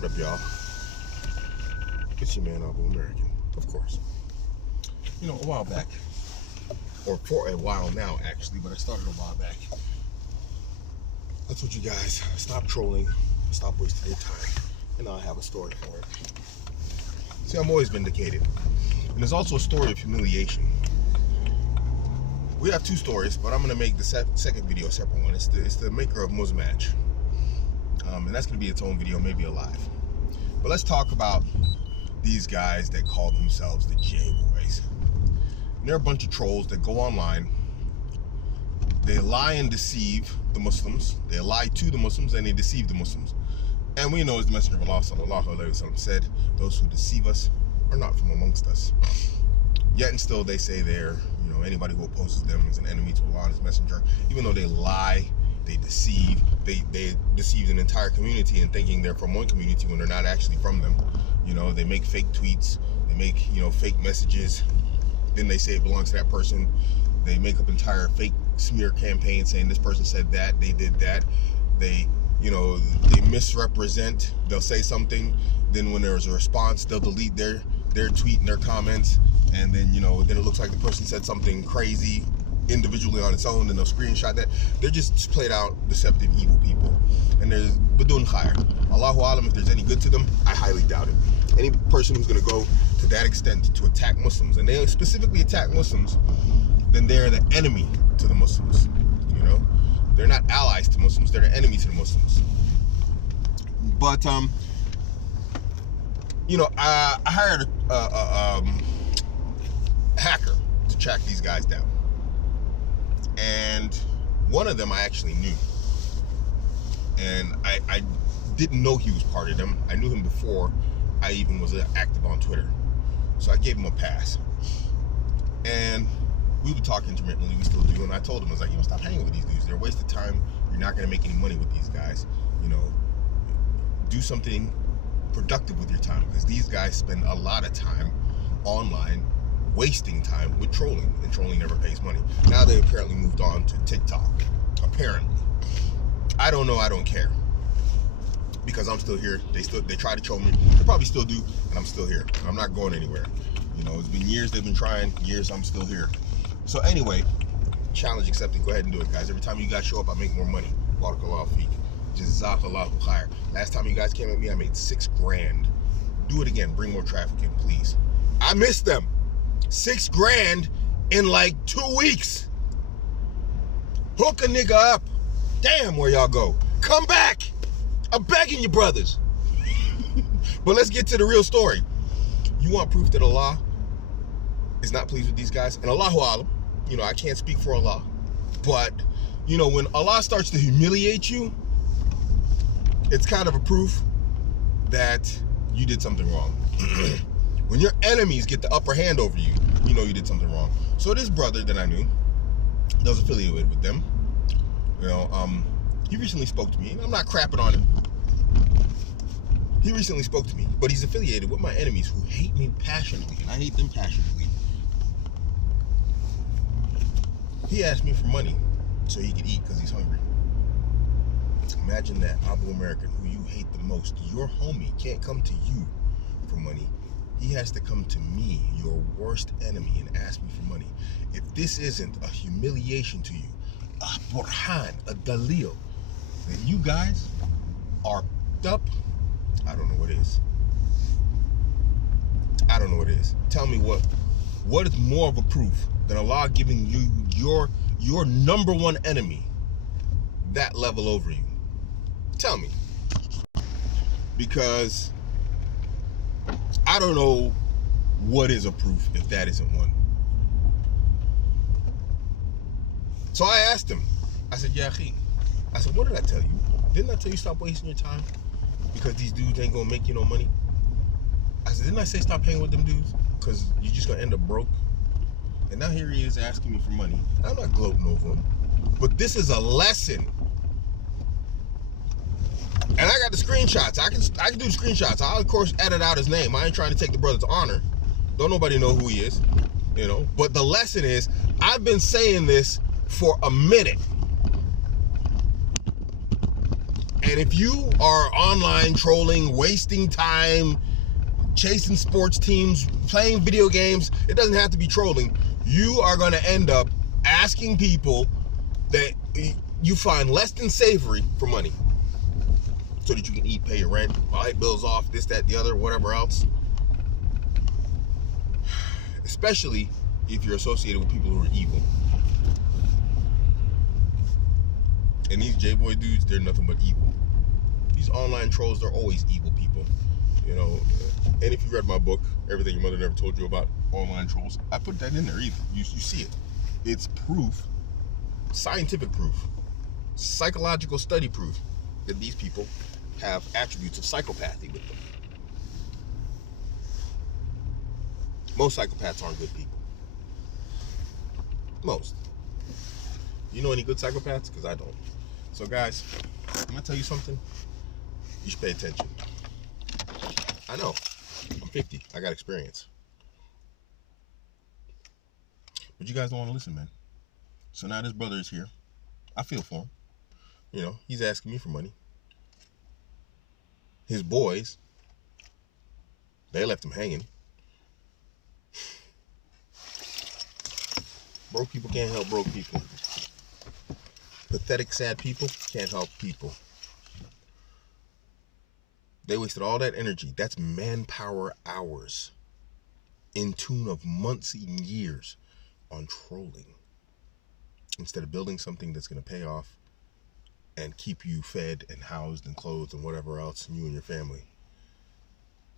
What up, y'all? It's your man, Abuamerican, of course. You know, a while back, or for a while now, actually, but I started a while back. I told you guys, stop trolling, stop wasting your time, and I have a story for it. See, I'm always vindicated. And there's also a story of humiliation. We have two stories, but I'm going to make the second video a separate one. It's the maker of Muzmatch. And that's going to be its own video, maybe a live. But let's talk about these guys that call themselves the J-Boys. And they're a bunch of trolls that go online. They lie and deceive the Muslims. They lie to the Muslims and they deceive the Muslims. And we know, as the Messenger of Allah sallallahu alaihi wasallam said, those who deceive us are not from amongst us. Yet and still they say they're, anybody who opposes them is an enemy to Allah and His Messenger. Even though they lie, they deceive, they deceive an entire community in thinking they're from one community when they're not actually from them. They make fake tweets, they make, fake messages, then they say it belongs to that person. They make up entire fake smear campaigns saying this person said that, they did that. They misrepresent. They'll say something, then when there's a response, they'll delete their tweet and their comments, and then then it looks like the person said something crazy individually on its own, and they'll screenshot that. They're just played out, deceptive, evil people. And there's badun khair. Allahu alam, if there's any good to them, I highly doubt it. Any person who's going to go to that extent to attack Muslims, and they specifically attack Muslims, then they're the enemy to the Muslims. They're not allies to Muslims, they're the enemy to the Muslims. But I hired a hacker to track these guys down. And one of them I actually knew. And I didn't know he was part of them. I knew him before I even was active on Twitter. So I gave him a pass. And we would talk intermittently, we still do. And I told him, I was like, stop hanging with these dudes. They're a waste of time. You're not going to make any money with these guys. Do something productive with your time, because these guys spend a lot of time online wasting time with trolling, and trolling never pays money. Now they apparently moved on to TikTok. Apparently. I don't know, I don't care. Because I'm still here. They try to troll me. They probably still do, and I'm still here. I'm not going anywhere. It's been years they've been trying, years I'm still here. So anyway, challenge accepted. Go ahead and do it, guys. Every time you guys show up, I make more money. Barakallahu feek. Jazakallahu khair. Last time you guys came at me, I made $6 grand. Do it again. Bring more traffic in, please. I missed them. $6 grand in like 2 weeks. Hook a nigga up. Damn, where y'all go? Come back. I'm begging you, brothers. But let's get to the real story. You want proof that Allah is not pleased with these guys? And Allahu alam, I can't speak for Allah. But, when Allah starts to humiliate you, it's kind of a proof that you did something wrong. When your enemies get the upper hand over you, you know you did something wrong. So this brother that I knew, that was affiliated with them, he recently spoke to me, and I'm not crapping on him. He recently spoke to me, but he's affiliated with my enemies who hate me passionately, and I hate them passionately. He asked me for money so he could eat because he's hungry. Imagine that, Abuamerican, who you hate the most, your homie can't come to you for money. He has to come to me, your worst enemy, and ask me for money. If this isn't a humiliation to you, a burhan, a dalil, that you guys are up, I don't know what is. I don't know what is. Tell me what is more of a proof than Allah giving you your number one enemy that level over you? Tell me. Because I don't know what is a proof if that isn't one. So I asked him. I said, Ya akhi. I said, what did I tell you? Didn't I tell you stop wasting your time? Because these dudes ain't gonna make you no money. I said, didn't I say stop hanging with them dudes? Because you're just gonna end up broke. And now here he is asking me for money. I'm not gloating over him. But this is a lesson. And I got the screenshots. I can do the screenshots. I'll of course edit out his name. I ain't trying to take the brother's honor. Don't nobody know who he is. But the lesson is, I've been saying this for a minute. And if you are online trolling, wasting time, chasing sports teams, playing video games, it doesn't have to be trolling. You are going to end up asking people that you find less than savory for money so that you can eat, pay your rent, light bills off, this, that, the other, whatever else. Especially if you're associated with people who are evil. And these J-boy dudes, they're nothing but evil. These online trolls, they're always evil people. You know, and if you read my book, Everything Your Mother Never Told You About Online Trolls, I put that in there either. You see it. It's proof, scientific proof, psychological study proof that these people have attributes of psychopathy with them. Most psychopaths aren't good people. Most. You know any good psychopaths? Because I don't. So guys, I'm going to tell you something. You should pay attention. I know. I'm 50. I got experience. But you guys don't want to listen, man. So now this brother is here. I feel for him. You know, he's asking me for money. His boys, they left him hanging. Broke people can't help broke people. Pathetic, sad people can't help people. They wasted all that energy. That's manpower hours in tune of months and years on trolling instead of building something that's going to pay off and keep you fed and housed and clothed and whatever else, and you and your family.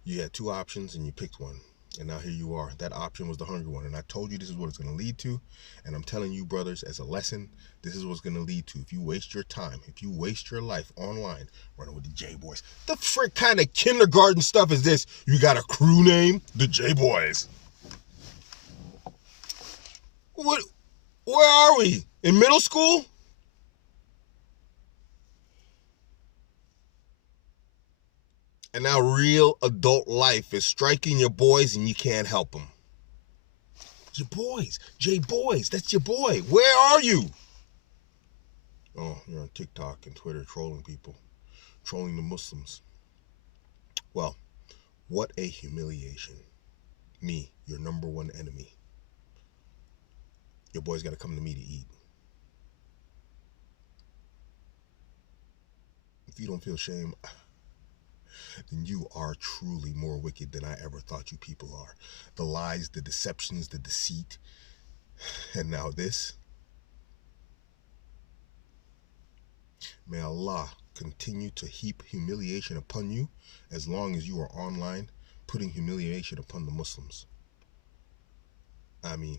You had two options and you picked one. And now here you are. That option was the hungry one. And I told you this is what it's going to lead to. And I'm telling you, brothers, as a lesson, this is what's going to lead to. If you waste your time, if you waste your life online running with the J-Boys, the frick kind of kindergarten stuff is this? You got a crew name? The J-Boys. What? Where are we? In middle school? And now real adult life is striking your boys and you can't help them. Your boys. J-Boys. That's your boy. Where are you? Oh, you're on TikTok and Twitter trolling people. Trolling the Muslims. Well, what a humiliation. Me, your number one enemy. Your boy's got to come to me to eat. If you don't feel shame, then you are truly more wicked than I ever thought you people are. The lies, the deceptions, the deceit, and now this. May Allah continue to heap humiliation upon you as long as you are online putting humiliation upon the Muslims. I mean,